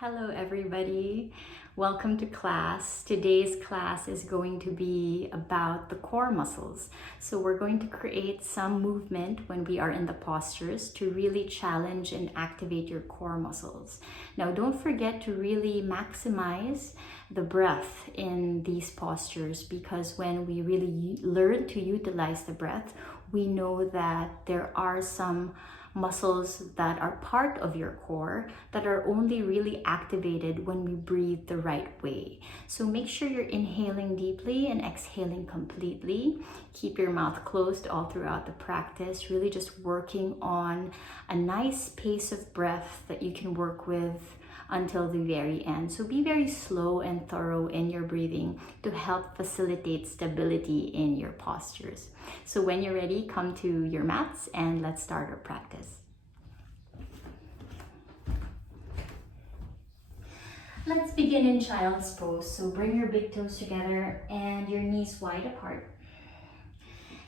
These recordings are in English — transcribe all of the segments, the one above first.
Hello everybody, welcome to class. Today's class is going to be about the core muscles. So we're going to create some movement when we are in the postures to really challenge and activate your core muscles. Now don't forget to really maximize the breath in these postures, because when we really learn to utilize the breath, we know that there are some muscles that are part of your core that are only really activated when we breathe the right way. So make sure you're inhaling deeply and exhaling completely. Keep your mouth closed all throughout the practice, really just working on a nice pace of breath that you can work with until the very end. So be very slow and thorough in your breathing to help facilitate stability in your postures. So when you're ready, come to your mats and let's start our practice. Let's begin in child's pose. So bring your big toes together and your knees wide apart.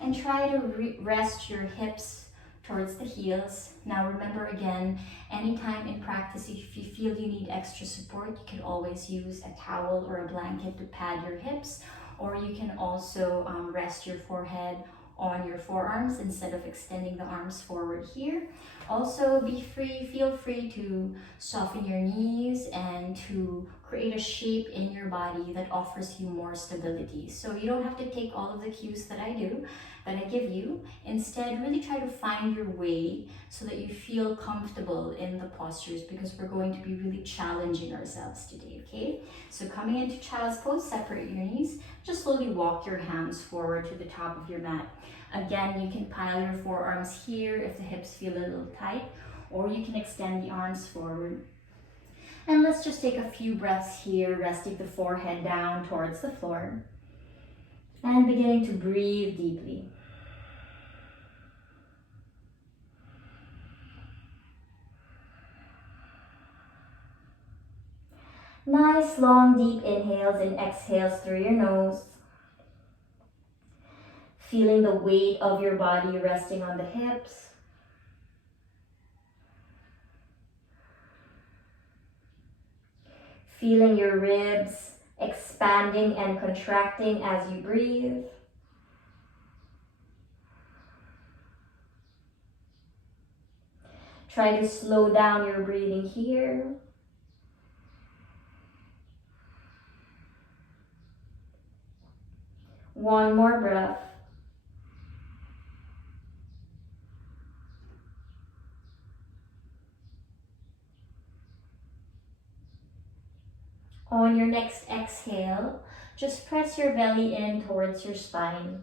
And try to rest your hips towards the heels. Now remember again, anytime in practice, if you feel you need extra support, you can always use a towel or a blanket to pad your hips, or you can also rest your forehead on your forearms instead of extending the arms forward here. Also feel free to soften your knees and to create a shape in your body that offers you more stability. So you don't have to take all of the cues that I give you. Instead, really try to find your way so that you feel comfortable in the postures, because we're going to be really challenging ourselves today, okay? So coming into child's pose, separate your knees. Just slowly walk your hands forward to the top of your mat. Again, you can pile your forearms here if the hips feel a little tight, or you can extend the arms forward. And let's just take a few breaths here, resting the forehead down towards the floor and beginning to breathe deeply. Nice long deep inhales and exhales through your nose. Feeling the weight of your body resting on the hips. Feeling your ribs expanding and contracting as you breathe. Try to slow down your breathing here. One more breath. On your next exhale, just press your belly in towards your spine.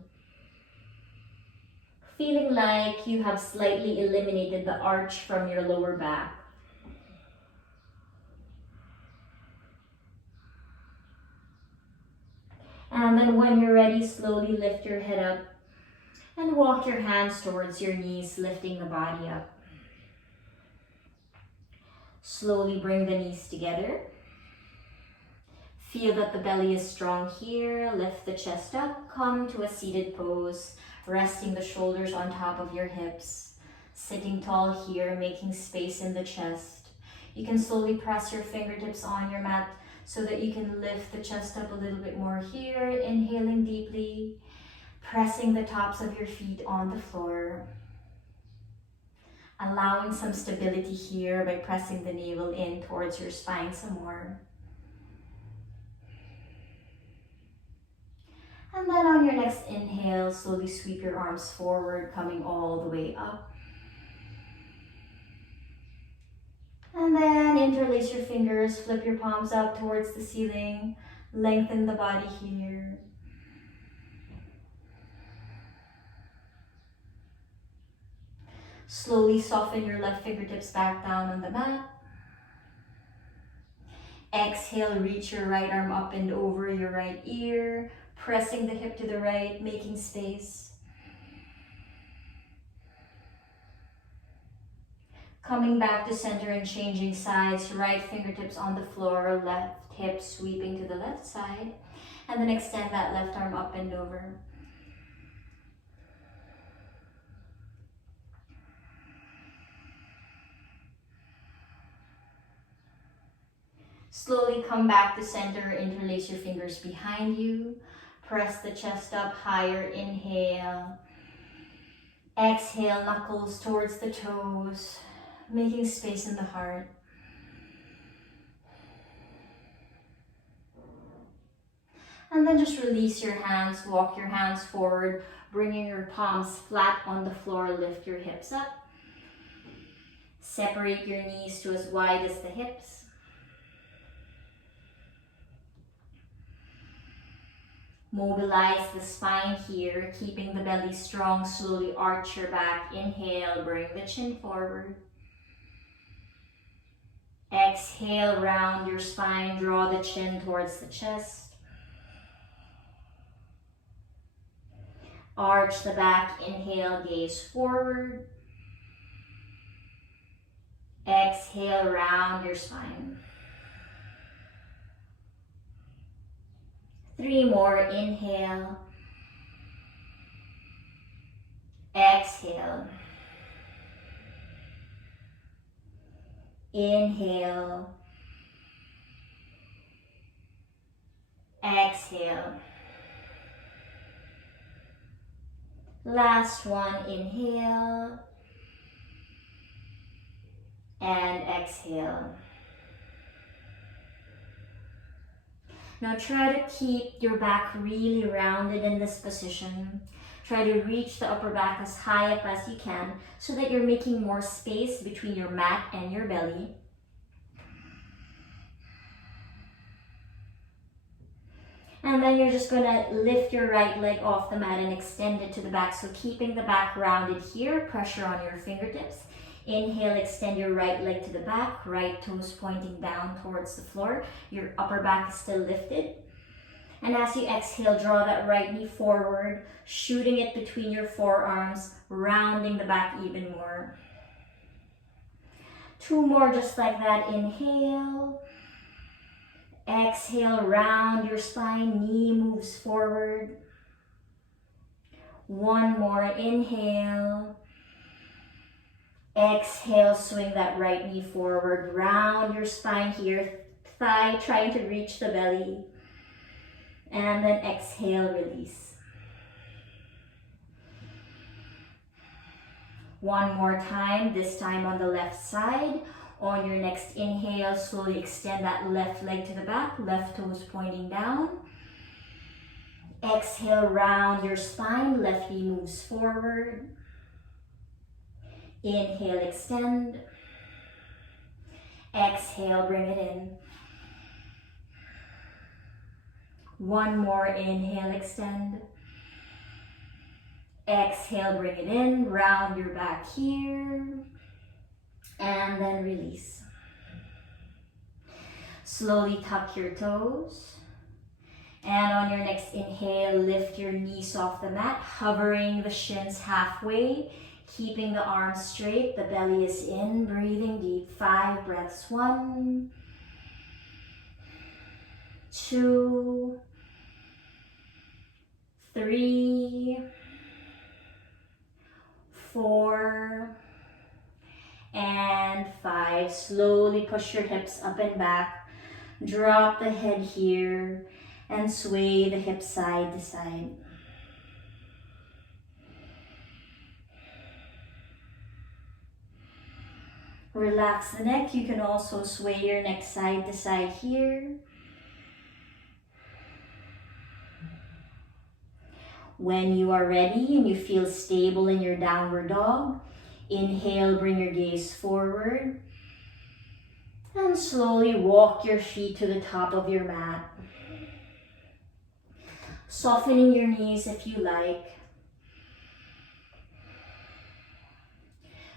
Feeling like you have slightly eliminated the arch from your lower back. And then when you're ready, slowly lift your head up and walk your hands towards your knees, lifting the body up. Slowly bring the knees together. Feel that the belly is strong here. Lift the chest up, come to a seated pose, resting the shoulders on top of your hips. Sitting tall here, making space in the chest. You can slowly press your fingertips on your mat so that you can lift the chest up a little bit more here, inhaling deeply, pressing the tops of your feet on the floor. Allowing some stability here by pressing the navel in towards your spine some more. And then on your next inhale, slowly sweep your arms forward, coming all the way up. And then interlace your fingers, flip your palms up towards the ceiling, lengthen the body here. Slowly soften your left fingertips back down on the mat. Exhale, reach your right arm up and over your right ear, pressing the hip to the right, making space. Coming back to center and changing sides, right fingertips on the floor, left hip sweeping to the left side, and then extend that left arm up and over. Slowly come back to center, interlace your fingers behind you. Press the chest up higher, inhale. Exhale, knuckles towards the toes, making space in the heart. And then just release your hands, walk your hands forward, bringing your palms flat on the floor, lift your hips up. Separate your knees to as wide as the hips. Mobilize the spine here, keeping the belly strong. Slowly arch your back. Inhale, bring the chin forward. Exhale, round your spine, draw the chin towards the chest. Arch the back, inhale, gaze forward. Exhale, round your spine. 3 more, inhale. Exhale. Inhale. Exhale. Last one, inhale. And exhale. Now try to keep your back really rounded in this position. Try to reach the upper back as high up as you can so that you're making more space between your mat and your belly. And then you're just gonna lift your right leg off the mat and extend it to the back. So keeping the back rounded here, pressure on your fingertips. Inhale, extend your right leg to the back, right toes pointing down towards the floor. Your upper back is still lifted. And as you exhale, draw that right knee forward, shooting it between your forearms, rounding the back even more. 2 more just like that. Inhale. Exhale, round your spine, knee moves forward. 1 more, inhale. Exhale, swing that right knee forward, round your spine here, thigh trying to reach the belly. And then exhale, release. 1 more time, this time on the left side. On your next inhale, slowly extend that left leg to the back, left toes pointing down. Exhale, round your spine, left knee moves forward. Inhale, extend. Exhale, bring it in. 1 more, inhale, extend. Exhale, bring it in, round your back here. And then release. Slowly tuck your toes. And on your next inhale, lift your knees off the mat, hovering the shins halfway, keeping the arms straight. The belly is in, breathing deep. 5 breaths. 1, 2, 3, 4, and 5. Slowly push your hips up and back. Drop the head here and sway the hips side to side. Relax the neck. You can also sway your neck side to side here. When you are ready and you feel stable in your downward dog, inhale, bring your gaze forward. And slowly walk your feet to the top of your mat. Softening your knees if you like.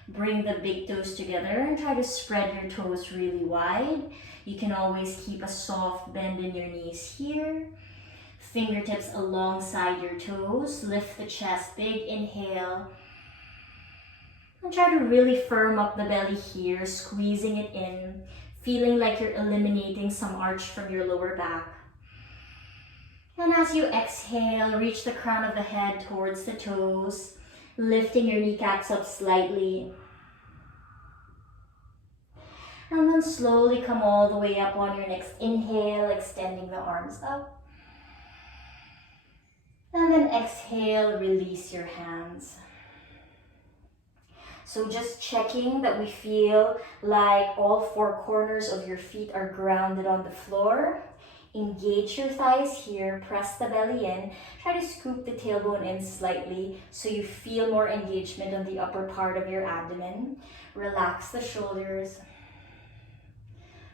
Bring the big toes together and try to spread your toes really wide. You can always keep a soft bend in your knees here. Fingertips alongside your toes. Lift the chest, big inhale. And try to really firm up the belly here, squeezing it in, feeling like you're eliminating some arch from your lower back. And as you exhale, reach the crown of the head towards the toes, lifting your kneecaps up slightly. And then slowly come all the way up on your next inhale, extending the arms up. And then exhale, release your hands. So just checking that we feel like all four corners of your feet are grounded on the floor. Engage your thighs here, press the belly in. Try to scoop the tailbone in slightly so you feel more engagement on the upper part of your abdomen. Relax the shoulders.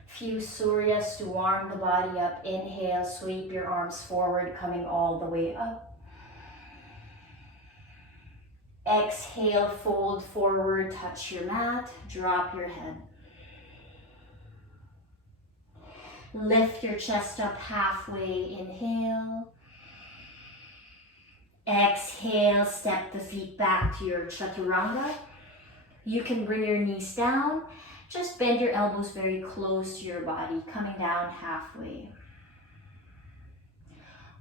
Few suryas to warm the body up. Inhale, sweep your arms forward, coming all the way up. Exhale, fold forward, touch your mat, drop your head. Lift your chest up halfway, inhale. Exhale, step the feet back to your chaturanga. You can bring your knees down. Just bend your elbows very close to your body, coming down halfway.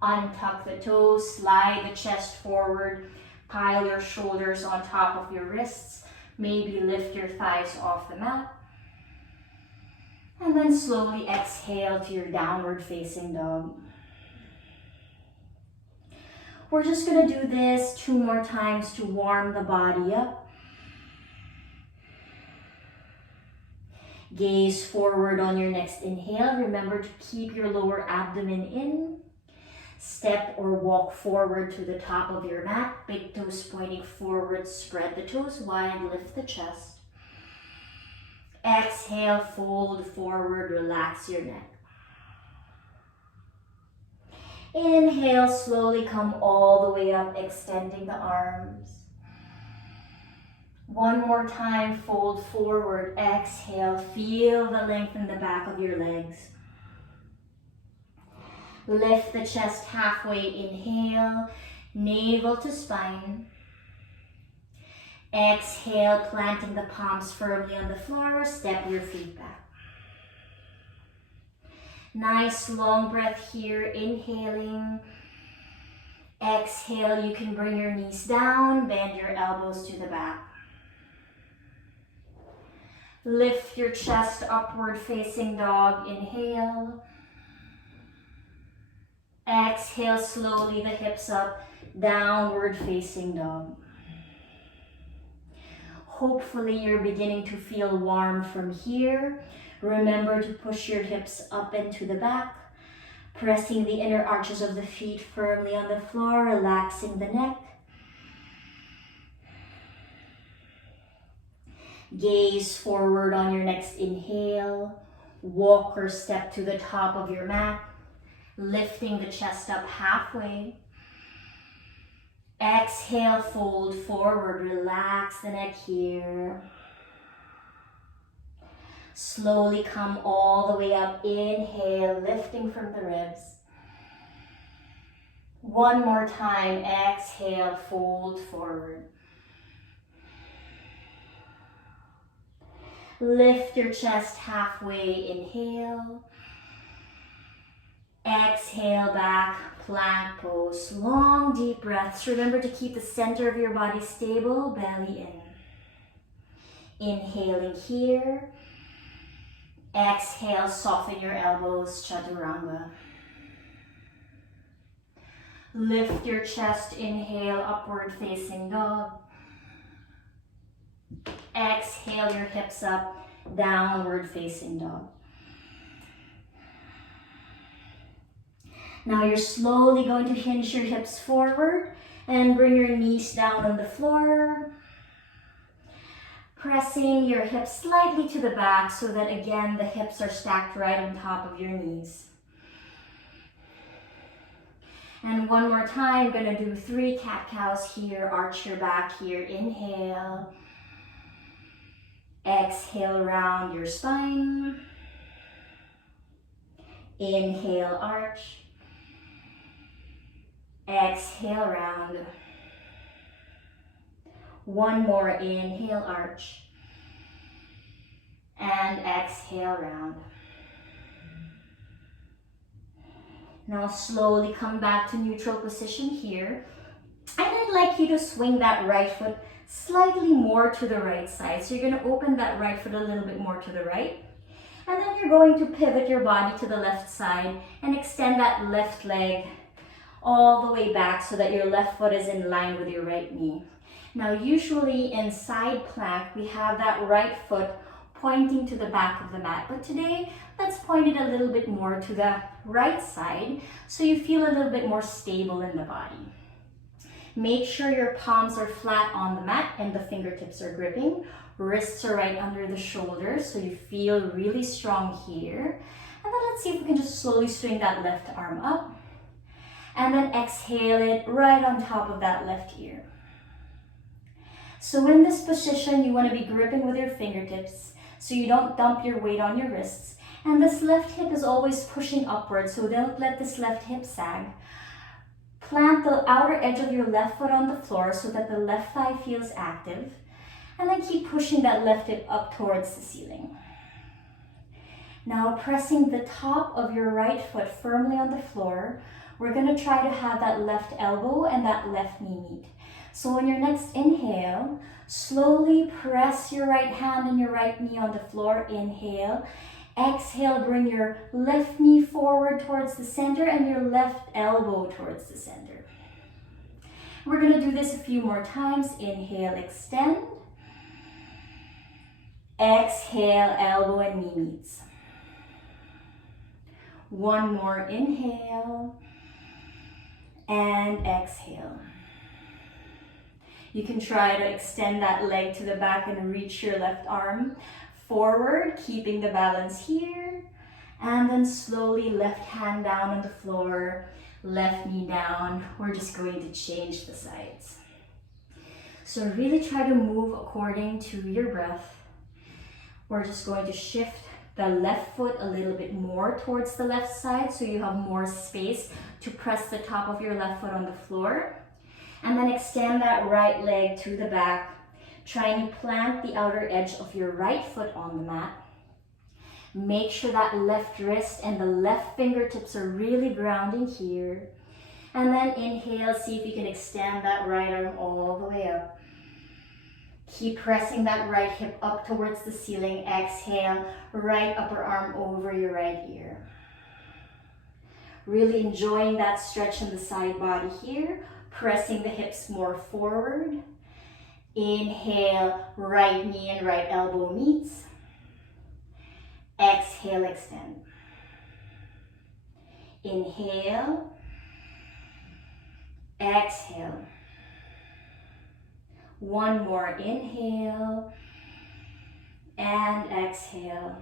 Untuck the toes, slide the chest forward. Pile your shoulders on top of your wrists. Maybe lift your thighs off the mat. And then slowly exhale to your downward facing dog. We're just going to do this 2 more times to warm the body up. Gaze forward on your next inhale. Remember to keep your lower abdomen in. Step or walk forward to the top of your mat. Big toes pointing forward, spread the toes wide, lift the chest. Exhale, fold forward, relax your neck. Inhale, slowly come all the way up, extending the arms. 1 more time, fold forward, exhale, feel the length in the back of your legs. Lift the chest halfway, inhale, navel to spine. Exhale, planting the palms firmly on the floor, step your feet back. Nice long breath here, inhaling. Exhale, you can bring your knees down, bend your elbows to the back. Lift your chest upward facing dog, inhale. Exhale, slowly the hips up, downward facing dog. Hopefully you're beginning to feel warm from here. Remember to push your hips up and to the back, pressing the inner arches of the feet firmly on the floor, relaxing the neck. Gaze forward on your next inhale. Walk or step to the top of your mat. Lifting the chest up halfway. Exhale, fold forward, relax the neck here. Slowly come all the way up, inhale, lifting from the ribs. 1 more time, exhale, fold forward. Lift your chest halfway, inhale. Exhale back, plank pose, long deep breaths. Remember to keep the center of your body stable, belly in. Inhaling here. Exhale, soften your elbows, chaturanga. Lift your chest, inhale, upward facing dog. Exhale your hips up, downward facing dog. Now you're slowly going to hinge your hips forward and bring your knees down on the floor. Pressing your hips slightly to the back so that again the hips are stacked right on top of your knees. And 1 more time, gonna do 3 cat-cows here, arch your back here, inhale. Exhale, round your spine. Inhale, arch. Exhale, round. 1 more, inhale, arch. And exhale, round. Now slowly come back to neutral position here. And I'd like you to swing that right foot slightly more to the right side. So you're going to open that right foot a little bit more to the right. you're going to pivot your body to the left side and extend that left leg all the way back so that your left foot is in line with your right knee. Now, usually in side plank, we have that right foot pointing to the back of the mat. But today, let's point it a little bit more to the right side so you feel a little bit more stable in the body. Make sure your palms are flat on the mat and the fingertips are gripping. Wrists are right under the shoulders so you feel really strong here. And then let's see if we can just slowly swing that left arm up. And then exhale it right on top of that left ear. So in this position, you want to be gripping with your fingertips so you don't dump your weight on your wrists. And this left hip is always pushing upwards, so don't let this left hip sag. Plant the outer edge of your left foot on the floor so that the left thigh feels active. And then keep pushing that left hip up towards the ceiling. Now pressing the top of your right foot firmly on the floor, we're going to try to have that left elbow and that left knee meet. So on your next inhale, slowly press your right hand and your right knee on the floor. Inhale. Exhale, bring your left knee forward towards the center and your left elbow towards the center. We're going to do this a few more times. Inhale, extend. Exhale, elbow and knee meets. One more inhale and exhale. You can try to extend that leg to the back and reach your left arm forward, keeping the balance here. And then slowly left hand down on the floor, left knee down. We're just going to change the sides. So really try to move according to your breath. We're just going to shift the left foot a little bit more towards the left side so you have more space to press the top of your left foot on the floor. And then extend that right leg to the back, trying to plant the outer edge of your right foot on the mat. Make sure that left wrist and the left fingertips are really grounding here. And then inhale, see if you can extend that right arm all the way up. Keep pressing that right hip up towards the ceiling. Exhale, right upper arm over your right ear. Really enjoying that stretch in the side body here. Pressing the hips more forward. Inhale, right knee and right elbow meets. Exhale, extend. Inhale. Exhale. One more inhale and exhale.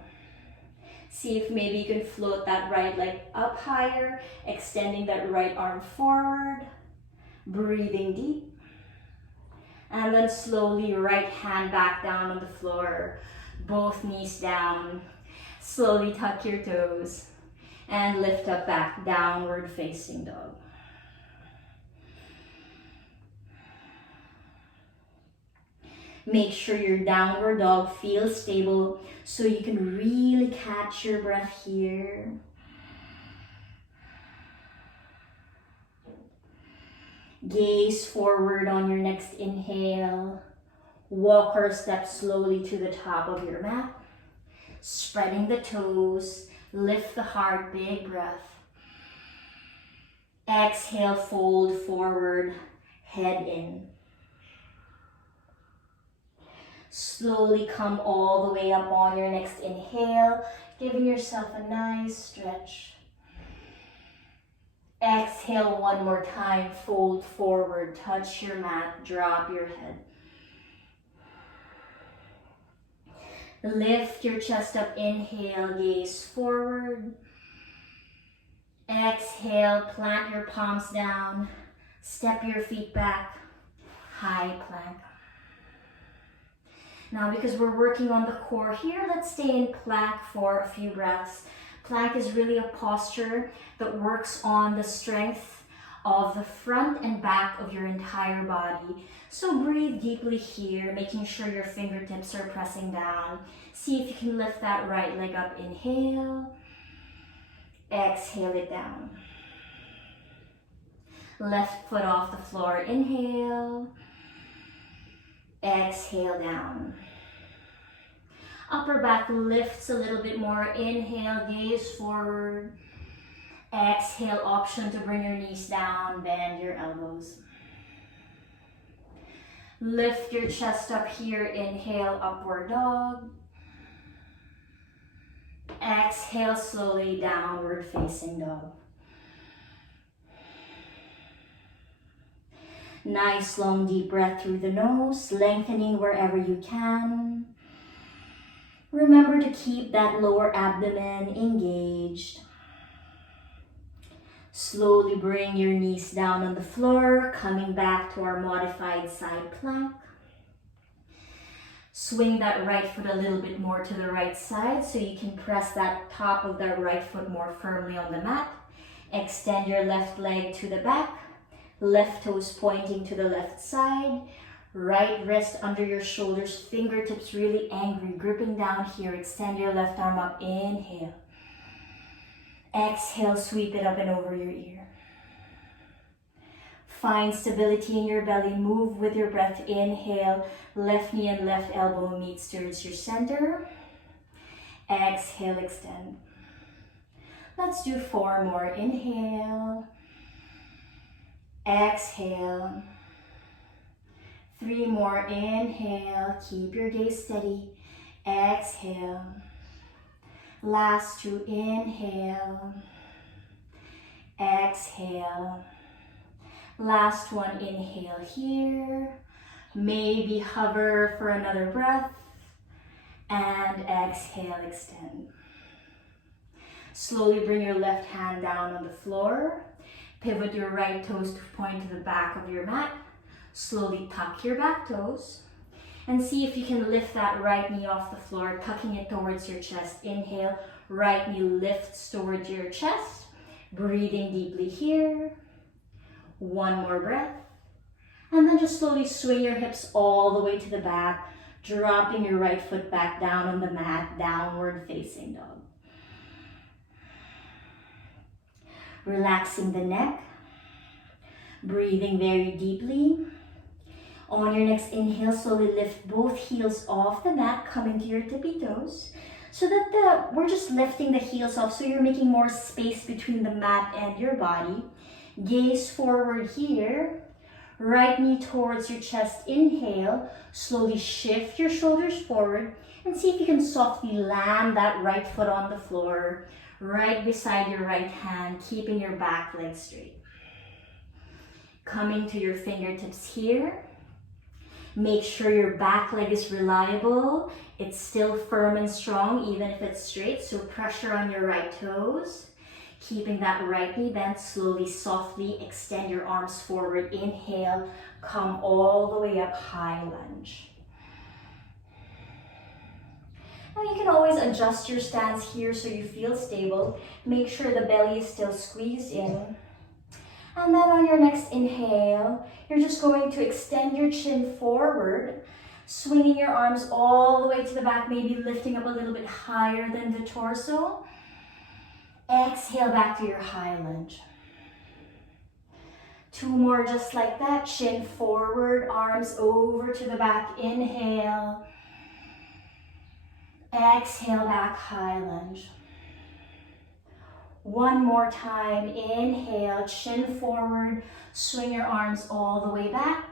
See if maybe you can float that right leg up higher, extending that right arm forward, breathing deep. And then slowly right hand back down on the floor, both knees down. Slowly tuck your toes and lift up back, downward facing dog. Make sure your downward dog feels stable so you can really catch your breath here. Gaze forward on your next inhale. Walk or step slowly to the top of your mat. Spreading the toes. Lift the heart, big breath. Exhale, fold forward, head in. Slowly come all the way up on your next inhale, giving yourself a nice stretch. Exhale one more time, fold forward, touch your mat, drop your head. Lift your chest up, inhale, gaze forward. Exhale, plant your palms down, step your feet back, high plank. Now, because we're working on the core here, let's stay in plank for a few breaths. Plank is really a posture that works on the strength of the front and back of your entire body. So breathe deeply here, making sure your fingertips are pressing down. See if you can lift that right leg up. Inhale. Exhale it down. Left foot off the floor. Inhale. Exhale down. Upper back lifts a little bit more. Inhale, gaze forward. Exhale, option to bring your knees down, bend your elbows. Lift your chest up here. Inhale, upward dog. Exhale, slowly downward facing dog. Nice long deep breath through the nose, lengthening wherever you can. Remember to keep that lower abdomen engaged. Slowly bring your knees down on the floor, coming back to our modified side plank. Swing that right foot a little bit more to the right side so you can press that top of that right foot more firmly on the mat. Extend your left leg to the back. Left toes pointing to the left side. Right wrist under your shoulders, fingertips really angry, gripping down here. Extend your left arm up. Inhale. Exhale, sweep it up and over your ear. Find stability in your belly. Move with your breath. Inhale. Left knee and left elbow meets towards your center. Exhale, extend. Let's do 4 more. Inhale. Exhale. 3 more. Inhale. Keep your gaze steady. Exhale. Last 2. Inhale. Exhale. Last 1. Inhale here. Maybe hover for another breath. And exhale, extend. Slowly bring your left hand down on the floor. Pivot your right toes to point to the back of your mat. Slowly tuck your back toes. And see if you can lift that right knee off the floor, tucking it towards your chest. Inhale, right knee lifts towards your chest. Breathing deeply here. 1 more breath. And then just slowly swing your hips all the way to the back, dropping your right foot back down on the mat, downward facing dog. Relaxing the neck, breathing very deeply. On your next inhale, slowly lift both heels off the mat, coming to your tippy toes, so that we're just lifting the heels off, so you're making more space between the mat and your body. Gaze forward here. Right knee towards your chest. Inhale. Slowly shift your shoulders forward and see if you can softly land that right foot on the floor, right beside your right hand, keeping your back leg straight. Coming to your fingertips here. Make sure your back leg is reliable. It's still firm and strong, even if it's straight. So pressure on your right toes. Keeping that right knee bent, slowly, softly extend your arms forward. Inhale, come all the way up, high lunge. Now you can always adjust your stance here so you feel stable. Make sure the belly is still squeezed in. And then on your next inhale, you're just going to extend your chin forward, swinging your arms all the way to the back, maybe lifting up a little bit higher than the torso. Exhale back to your high lunge. 2 more just like that. Chin forward, arms over to the back. Inhale. Exhale back, high lunge. 1 more time. Inhale, chin forward. Swing your arms all the way back.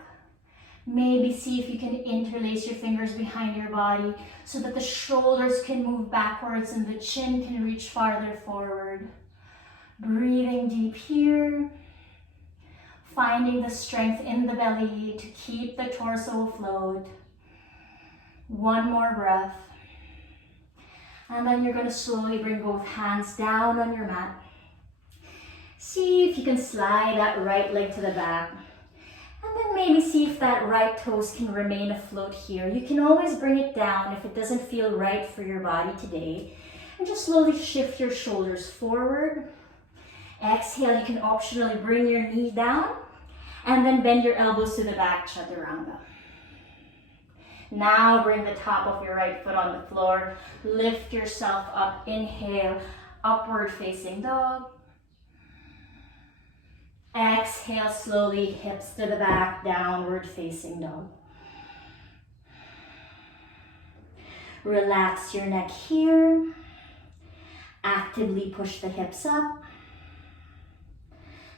Maybe see if you can interlace your fingers behind your body so that the shoulders can move backwards and the chin can reach farther forward. Breathing deep here. Finding the strength in the belly to keep the torso afloat. 1 more breath. And then you're going to slowly bring both hands down on your mat. See if you can slide that right leg to the back. And then maybe see if that right toes can remain afloat here. You can always bring it down if it doesn't feel right for your body today. And just slowly shift your shoulders forward. Exhale, you can optionally bring your knee down. And then bend your elbows to the back, chaturanga. Now bring the top of your right foot on the floor. Lift yourself up. Inhale, upward facing dog. Exhale slowly, hips to the back, downward facing dog. Relax your neck here. Actively push the hips up.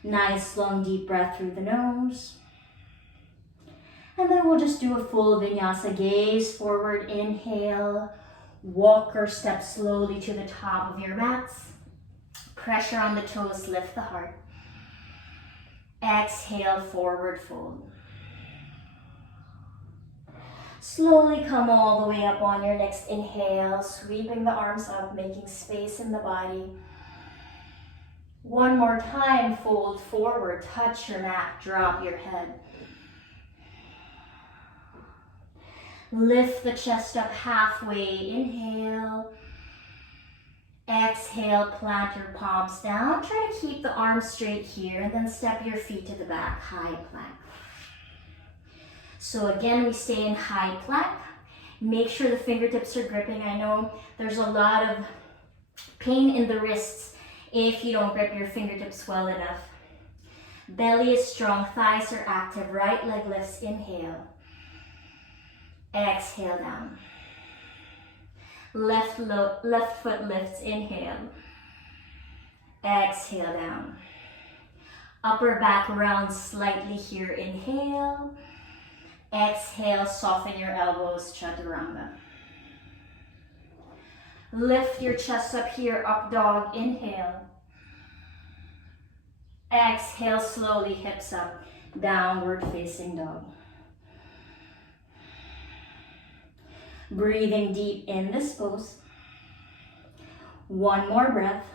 Nice long deep breath through the nose. And then we'll just do a full vinyasa. Gaze forward, inhale. Walk or step slowly to the top of your mats. Pressure on the toes, lift the heart. Exhale, forward fold. Slowly come all the way up on your next inhale, sweeping the arms up, making space in the body. One more time, fold forward, touch your mat, drop your head. Lift the chest up halfway, inhale. Exhale, plant your palms down. Try to keep the arms straight here and then step your feet to the back, high plank. So again, we stay in high plank. Make sure the fingertips are gripping. I know there's a lot of pain in the wrists if you don't grip your fingertips well enough. Belly is strong, thighs are active, right leg lifts, inhale. Exhale down. Left foot lifts, inhale. Exhale down. Upper back rounds slightly here, inhale. Exhale, soften your elbows, chaturanga. Lift your chest up here, up dog, inhale. Exhale, slowly hips up, downward facing dog. Breathing deep in this pose. One more breath.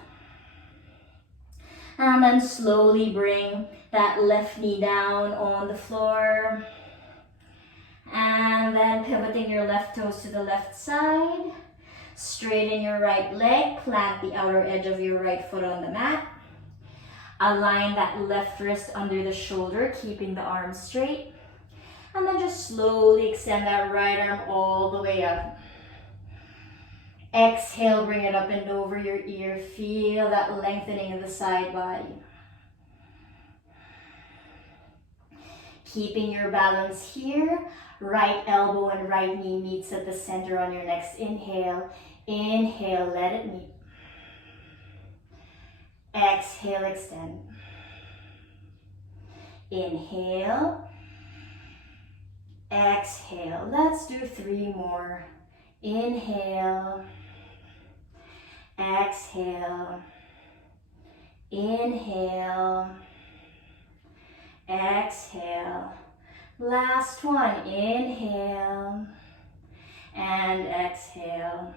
And then slowly bring that left knee down on the floor. And then pivoting your left toes to the left side. Straighten your right leg, plant the outer edge of your right foot on the mat. Align that left wrist under the shoulder, keeping the arms straight. And then just slowly extend that right arm all the way up. Exhale, bring it up and over your ear. Feel that lengthening of the side body. Keeping your balance here. Right elbow and right knee meets at the center on your next inhale. Inhale, let it meet. Exhale, extend. Inhale. Exhale. Let's do 3 more. Inhale. Exhale. Inhale. Exhale. Last one. Inhale. And exhale.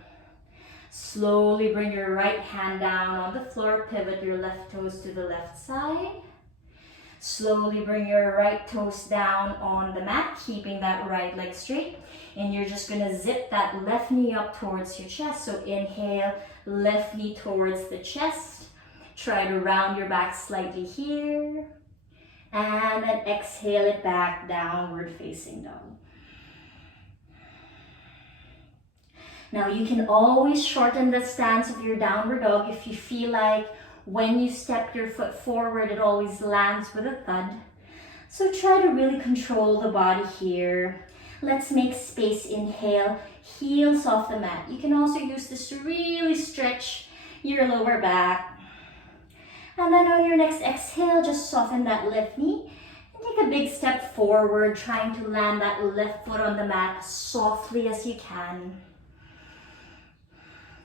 Slowly bring your right hand down on the floor. Pivot your left toes to the left side. Slowly bring your right toes down on the mat, keeping that right leg straight. And you're just gonna zip that left knee up towards your chest. So inhale, left knee towards the chest. Try to round your back slightly here. And then exhale it back, downward facing dog. Now you can always shorten the stance of your downward dog if you feel like when you step your foot forward, it always lands with a thud. So try to really control the body here. Let's make space. Inhale, heels off the mat. You can also use this to really stretch your lower back. And then on your next exhale, just soften that left knee. And take a big step forward, trying to land that left foot on the mat as softly as you can.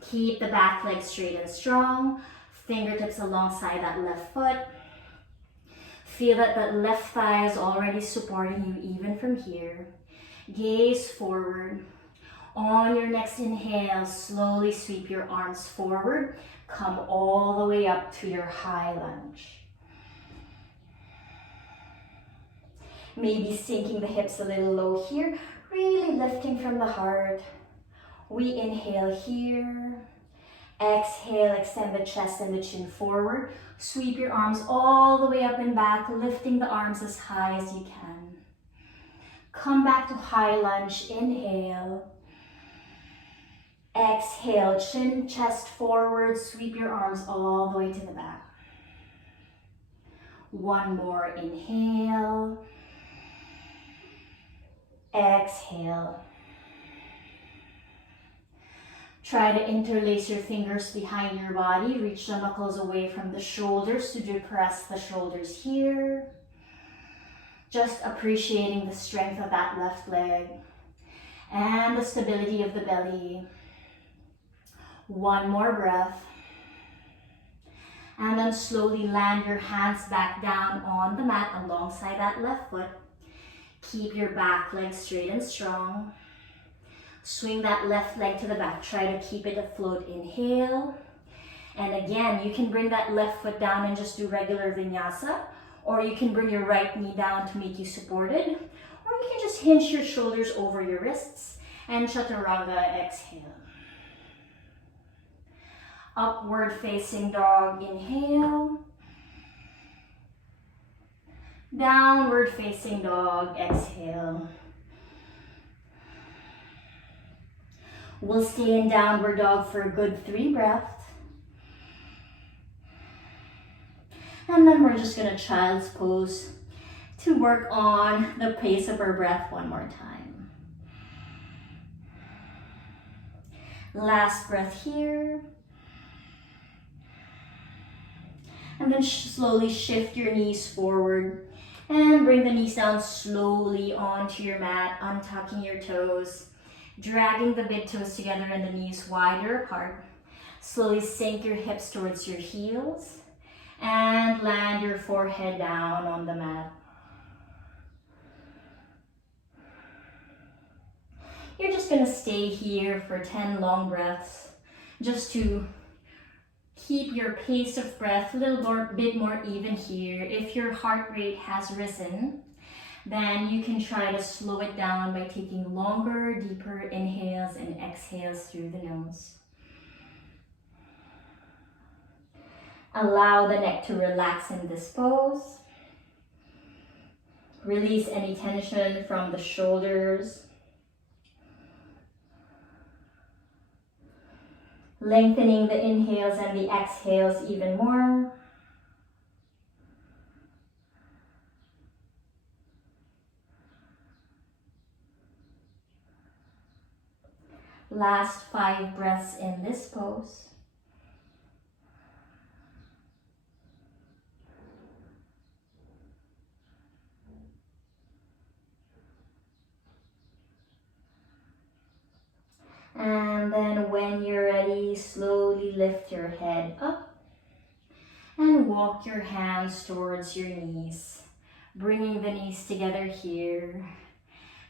Keep the back leg straight and strong. Fingertips alongside that left foot. Feel that that left thigh is already supporting you even from here. Gaze forward. On your next inhale, slowly sweep your arms forward. Come all the way up to your high lunge. Maybe sinking the hips a little low here. Really lifting from the heart. We inhale here. Exhale, extend the chest and the chin forward. Sweep your arms all the way up and back, lifting the arms as high as you can. Come back to high lunge, inhale. Exhale, chin, chest forward, sweep your arms all the way to the back. One more, inhale. Exhale. Try to interlace your fingers behind your body. Reach the knuckles away from the shoulders to depress the shoulders here. Just appreciating the strength of that left leg and the stability of the belly. One more breath. And then slowly land your hands back down on the mat alongside that left foot. Keep your back leg straight and strong. Swing that left leg to the back. Try to keep it afloat. Inhale. And again, you can bring that left foot down and just do regular vinyasa. Or you can bring your right knee down to make you supported. Or you can just hinge your shoulders over your wrists. And chaturanga, exhale. Upward facing dog, inhale. Downward facing dog, exhale. We'll stay in downward dog for a good 3 breaths. And then we're just gonna child's pose to work on the pace of our breath one more time. Last breath here. And then slowly shift your knees forward and bring the knees down slowly onto your mat, untucking your toes, dragging the big toes together and the knees wider apart. Slowly sink your hips towards your heels and land your forehead down on the mat. You're just gonna stay here for 10 long breaths just to keep your pace of breath a little bit more even here. If your heart rate has risen, then you can try to slow it down by taking longer, deeper inhales and exhales through the nose. Allow the neck to relax in this pose. Release any tension from the shoulders. Lengthening the inhales and the exhales even more. Last 5 breaths in this pose. And then when you're ready, slowly lift your head up and walk your hands towards your knees, bringing the knees together here.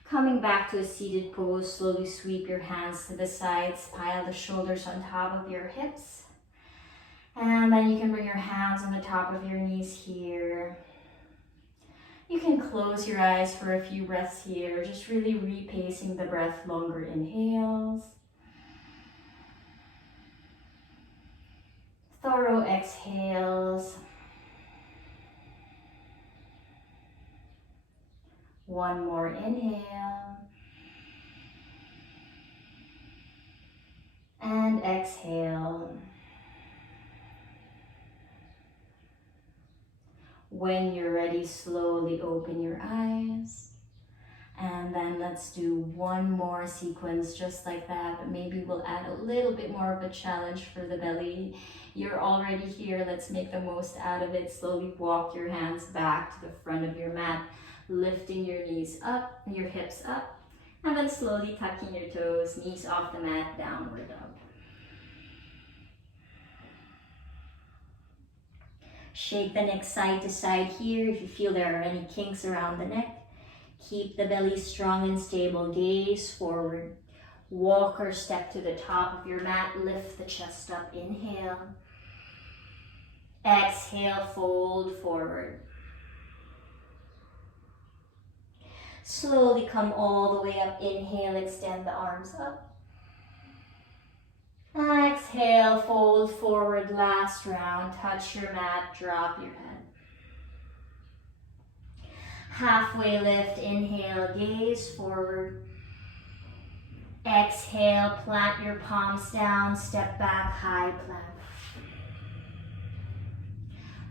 Coming back to a seated pose, slowly sweep your hands to the sides, pile the shoulders on top of your hips. And then you can bring your hands on the top of your knees here. You can close your eyes for a few breaths here, just really repacing the breath, longer inhales. Thorough exhales. One more inhale. And exhale. When you're ready, slowly open your eyes. And then let's do one more sequence just like that, but maybe we'll add a little bit more of a challenge for the belly. You're already here, let's make the most out of it. Slowly walk your hands back to the front of your mat, lifting your knees up, your hips up, and then slowly tucking your toes, knees off the mat, downward dog. Shake the neck side to side here if you feel there are any kinks around the neck. Keep the belly strong and stable, gaze forward. Walk or step to the top of your mat, lift the chest up, inhale. Exhale, fold forward. Slowly come all the way up, inhale, extend the arms up. Exhale, fold forward, last round, touch your mat, drop your head. Halfway lift, inhale, gaze forward. Exhale, plant your palms down, step back, high plank.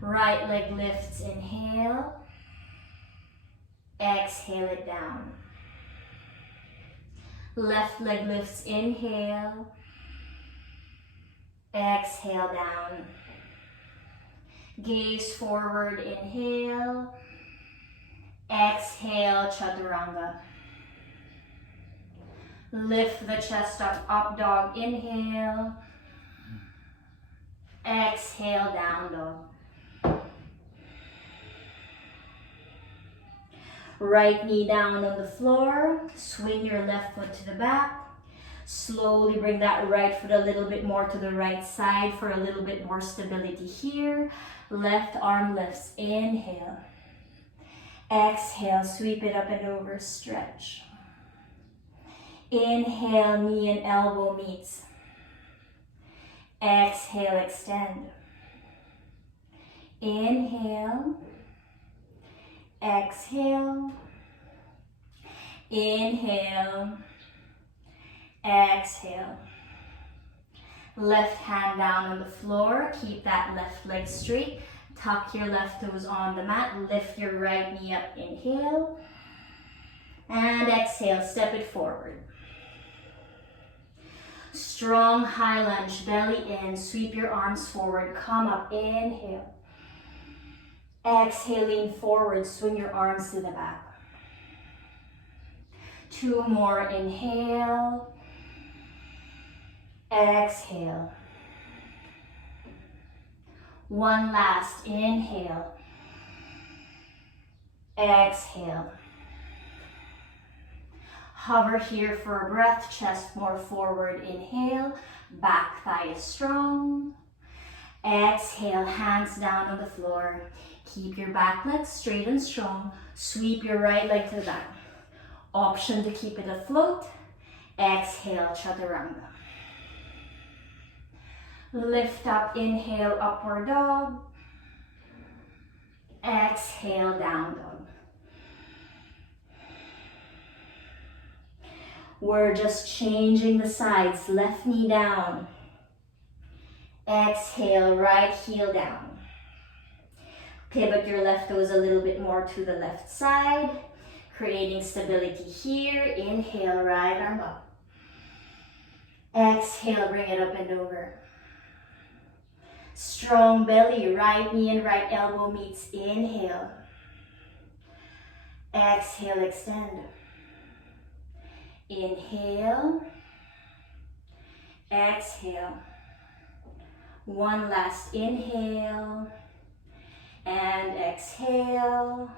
Right leg lifts, inhale. Exhale it down. Left leg lifts, inhale. Exhale down. Gaze forward, inhale. Exhale, chaturanga. Lift the chest up, up dog, inhale. Exhale, down dog. Right knee down on the floor. Swing your left foot to the back. Slowly bring that right foot a little bit more to the right side for a little bit more stability here. Left arm lifts, inhale. Exhale, sweep it up and over, stretch. Inhale, knee and elbow meets. Exhale, extend. Inhale. Exhale. Inhale. Exhale. Left hand down on the floor. Keep that left leg straight. Tuck your left toes on the mat. Lift your right knee up. Inhale. And exhale. Step it forward. Strong high lunge. Belly in. Sweep your arms forward. Come up. Inhale. Exhale. Lean forward. Swing your arms to the back. 2 more. Inhale. Exhale. 1 last. Inhale. Exhale. Hover here for a breath. Chest more forward. Inhale. Back thigh is strong. Exhale. Hands down on the floor. Keep your back leg straight and strong. Sweep your right leg to the back. Option to keep it afloat. Exhale, chaturanga. Lift up, inhale, upward dog. Exhale, down dog. We're just changing the sides. Left knee down. Exhale, right heel down. Pivot your left toes a little bit more to the left side, creating stability here. Inhale, right arm up. Exhale, bring it up and over. Strong belly, right knee and right elbow meets. Inhale. Exhale, extend. Inhale. Exhale. 1 last inhale. And exhale.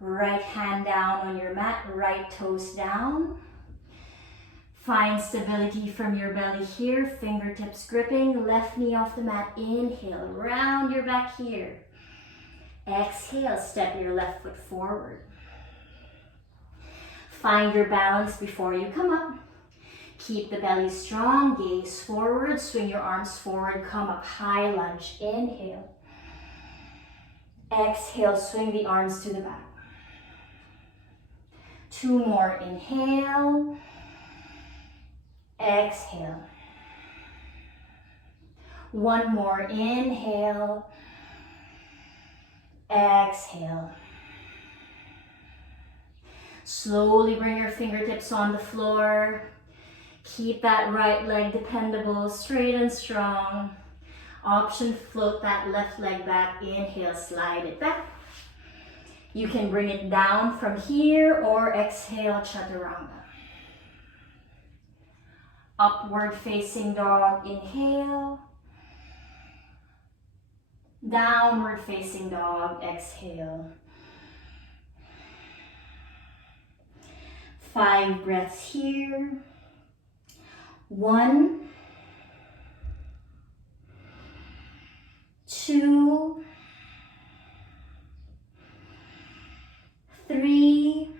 Right hand down on your mat, right toes down. Find stability from your belly here, fingertips gripping, left knee off the mat. Inhale, round your back here. Exhale, step your left foot forward. Find your balance before you come up. Keep the belly strong, gaze forward, swing your arms forward, come up, high lunge. Inhale. Exhale, swing the arms to the back. 2 more, inhale. Exhale. 1 more, inhale. Exhale. Slowly bring your fingertips on the floor. Keep that right leg dependable, straight and strong. Option, float that left leg back. Inhale, slide it back. You can bring it down from here or exhale, chaturanga. Upward facing dog, inhale. Downward facing dog, exhale. 5 breaths here. 1, 2, 3,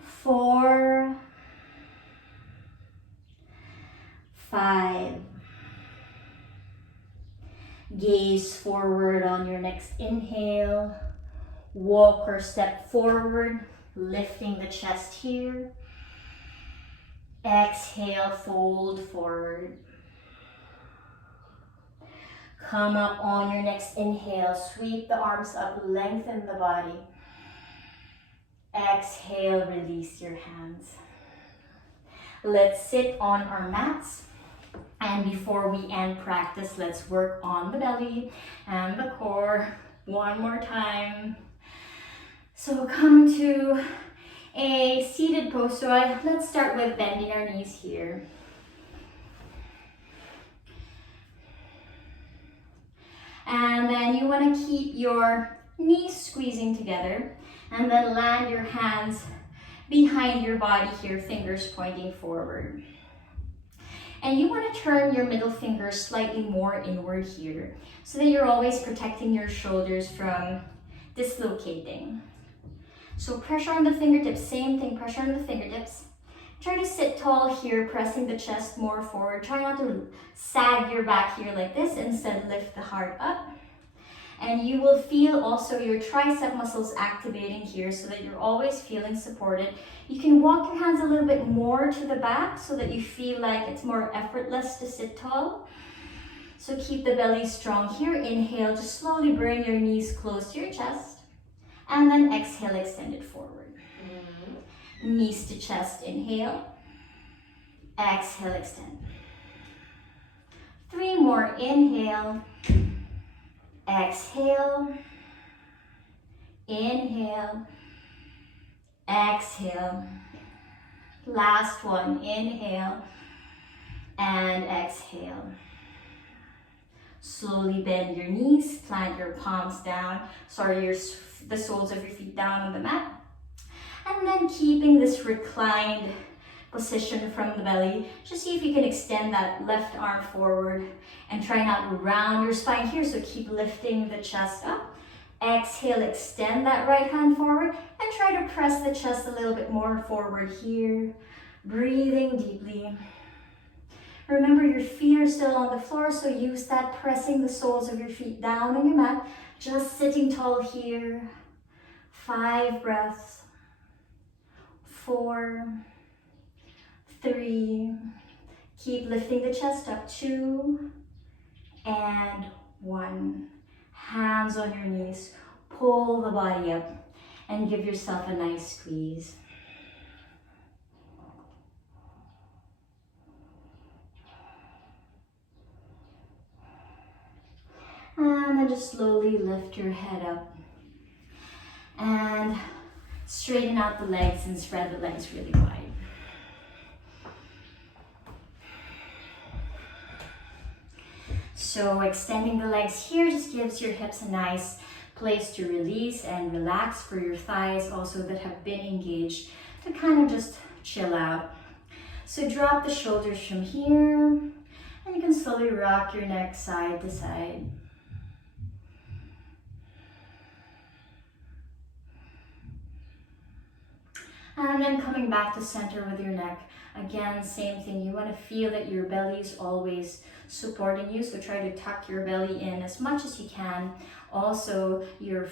4, 5. Gaze forward on your next inhale. Walk or step forward, lifting the chest here. Exhale, fold forward. Come up on your next inhale. Sweep the arms up, lengthen the body. Exhale, release your hands. let's sit on our mats. And before we end practice, let's work on the belly and the core one more time. So come to a seated pose. So let's start with bending our knees here. And then you want to keep your knees squeezing together, and then land your hands behind your body here, fingers pointing forward. And you want to turn your middle finger slightly more inward here, so that you're always protecting your shoulders from dislocating. So pressure on the fingertips, same thing, pressure on the fingertips. Try to sit tall here, pressing the chest more forward. Try not to sag your back here like this. Instead, lift the heart up. And you will feel also your tricep muscles activating here so that you're always feeling supported. You can walk your hands a little bit more to the back so that you feel like it's more effortless to sit tall. So keep the belly strong here. Inhale, just slowly bring your knees close to your chest. And then exhale, extend it forward. Knees to chest, inhale. Exhale, extend. 3 more, inhale. Exhale. Inhale. Exhale. Last one, inhale. And exhale. Slowly bend your knees, plant your palms down, the soles of your feet down on the mat. And then keeping this reclined position from the belly, just see if you can extend that left arm forward and try not to round your spine here. So keep lifting the chest up. Exhale, extend that right hand forward and try to press the chest a little bit more forward here. Breathing deeply. Remember, your feet are still on the floor, so use that, pressing the soles of your feet down on your mat. Just sitting tall here. 5 breaths. 4, 3, keep lifting the chest up, 2, and 1. Hands on your knees, pull the body up, and give yourself a nice squeeze. And then just slowly lift your head up, and straighten out the legs and spread the legs really wide. So extending the legs here just gives your hips a nice place to release and relax, for your thighs also that have been engaged to kind of just chill out. So drop the shoulders from here, and you can slowly rock your neck side to side. And then coming back to center with your neck. Again, same thing. You want to feel that your belly is always supporting you. So try to tuck your belly in as much as you can. Also, your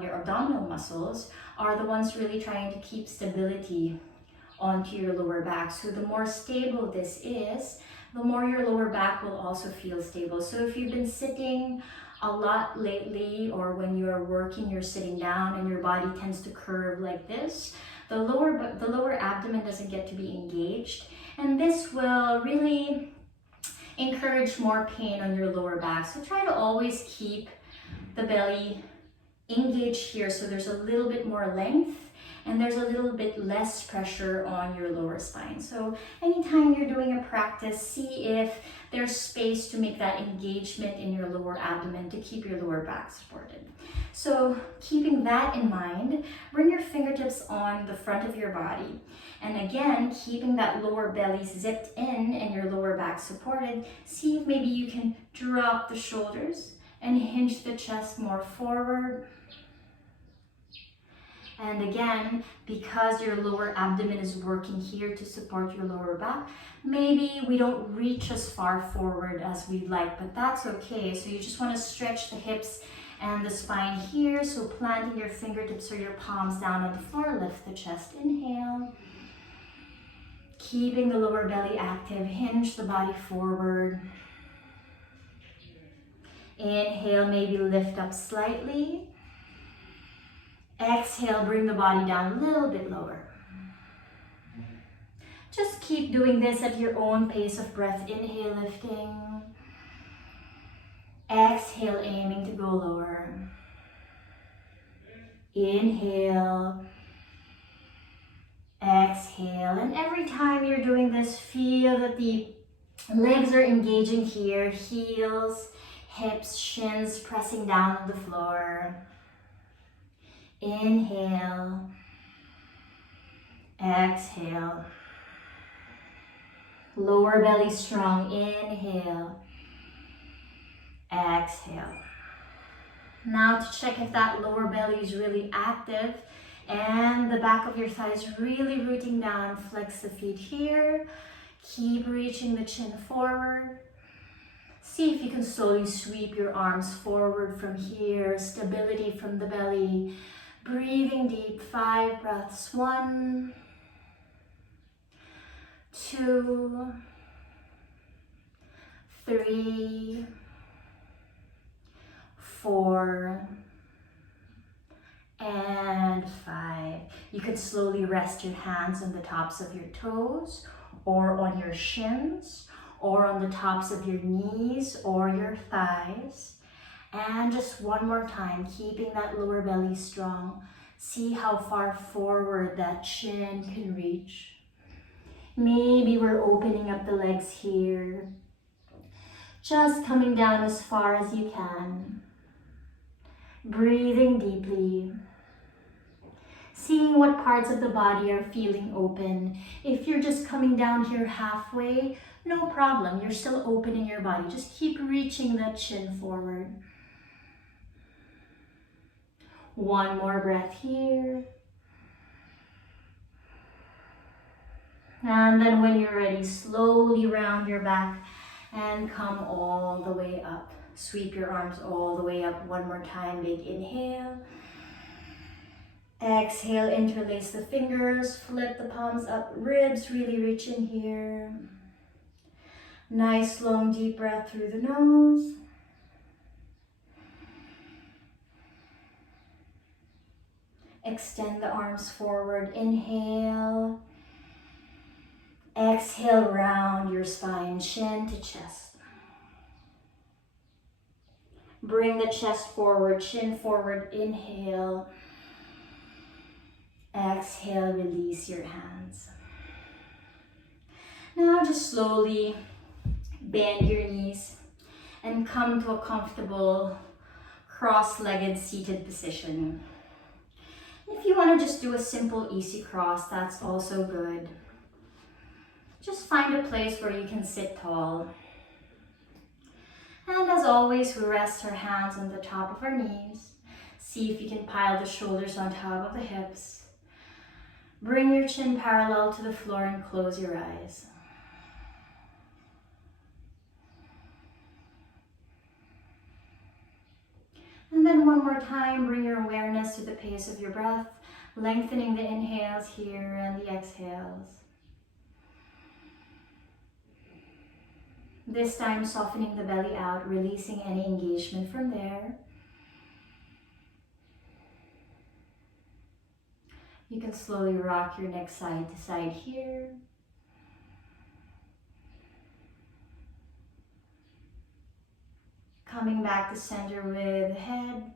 your abdominal muscles are the ones really trying to keep stability onto your lower back. So the more stable this is, the more your lower back will also feel stable. So if you've been sitting a lot lately, or when you are working, you're sitting down and your body tends to curve like this, the lower abdomen doesn't get to be engaged, and this will really encourage more pain on your lower back. So try to always keep the belly engaged here, so there's a little bit more length and there's a little bit less pressure on your lower spine. So anytime you're doing a practice, see if there's space to make that engagement in your lower abdomen to keep your lower back supported. So keeping that in mind, bring your fingertips on the front of your body. And again, keeping that lower belly zipped in and your lower back supported, see if maybe you can drop the shoulders and hinge the chest more forward. And again, because your lower abdomen is working here to support your lower back, maybe we don't reach as far forward as we'd like, but that's okay. So you just want to stretch the hips and the spine here. So planting your fingertips or your palms down on the floor, lift the chest, inhale. Keeping the lower belly active, hinge the body forward. Inhale, maybe lift up slightly. Exhale, bring the body down a little bit lower. Just keep doing this at your own pace of breath. Inhale, lifting. Exhale, aiming to go lower. Inhale. Exhale. And every time you're doing this, feel that the legs are engaging here. Heels, hips, shins pressing down on the floor. Inhale. Exhale. Lower belly strong. Inhale. Exhale. Now to check if that lower belly is really active and the back of your thighs really rooting down, flex the feet here. Keep reaching the chin forward. See if you can slowly sweep your arms forward from here. Stability from the belly. Breathing deep, 5 breaths. 1, 2, 3, 4, and 5. You can slowly rest your hands on the tops of your toes or on your shins or on the tops of your knees or your thighs. And just one more time, keeping that lower belly strong. See how far forward that chin can reach. Maybe we're opening up the legs here. Just coming down as far as you can. Breathing deeply. Seeing what parts of the body are feeling open. If you're just coming down here halfway, no problem. You're still opening your body. Just keep reaching that chin forward. One more breath here. And then when you're ready, slowly round your back and come all the way up. Sweep your arms all the way up. One more time, big inhale. Exhale, interlace the fingers, flip the palms up, ribs really reach in here. Nice long deep breath through the nose. Extend the arms forward, inhale. Exhale, round your spine, chin to chest. Bring the chest forward, chin forward, inhale. Exhale, release your hands. Now just slowly bend your knees and come to a comfortable cross-legged seated position. If you want to just do a simple easy cross, that's also good. Just find a place where you can sit tall. And as always, we rest our hands on the top of our knees. See if you can pile the shoulders on top of the hips. Bring your chin parallel to the floor and close your eyes. And then one more time, bring your awareness to the pace of your breath, lengthening the inhales here and the exhales. This time, softening the belly out, releasing any engagement from there. You can slowly rock your neck side to side here. Coming back to center with the head.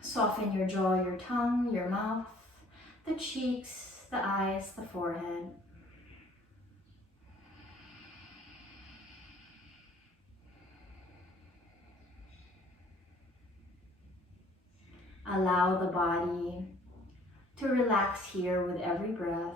Soften your jaw, your tongue, your mouth, the cheeks, the eyes, the forehead. Allow the body to relax here with every breath.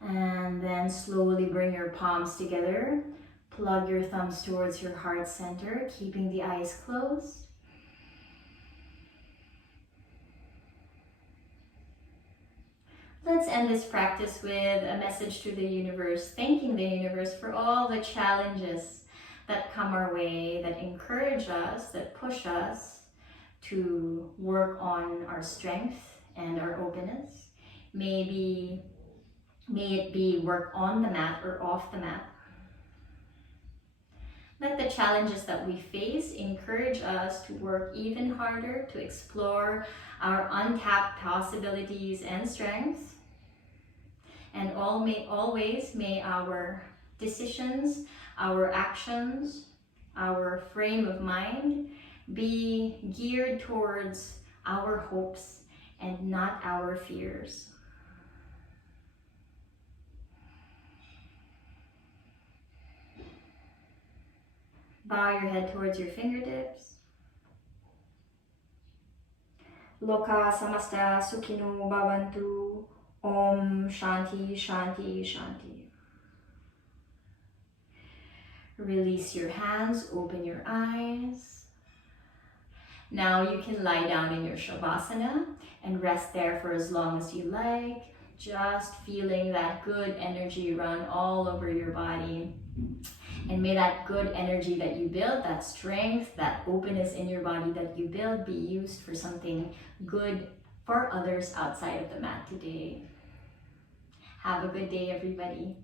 And then slowly bring your palms together. Plug your thumbs towards your heart center, keeping the eyes closed. Let's end this practice with a message to the universe, thanking the universe for all the challenges that come our way, that encourage us, that push us to work on our strength and our openness. May it be work on the mat or off the mat. Let the challenges that we face encourage us to work even harder to explore our untapped possibilities and strengths. And always may our decisions, our actions, our frame of mind be geared towards our hopes and not our fears. Bow your head towards your fingertips. Loka samasta sukhino bhavantu. Om Shanti Shanti Shanti. Release your hands, open your eyes. Now you can lie down in your Shavasana and rest there for as long as you like, just feeling that good energy run all over your body. And may that good energy that you build, that strength, that openness in your body that you build be used for something good for others outside of the mat today. Have a good day, everybody.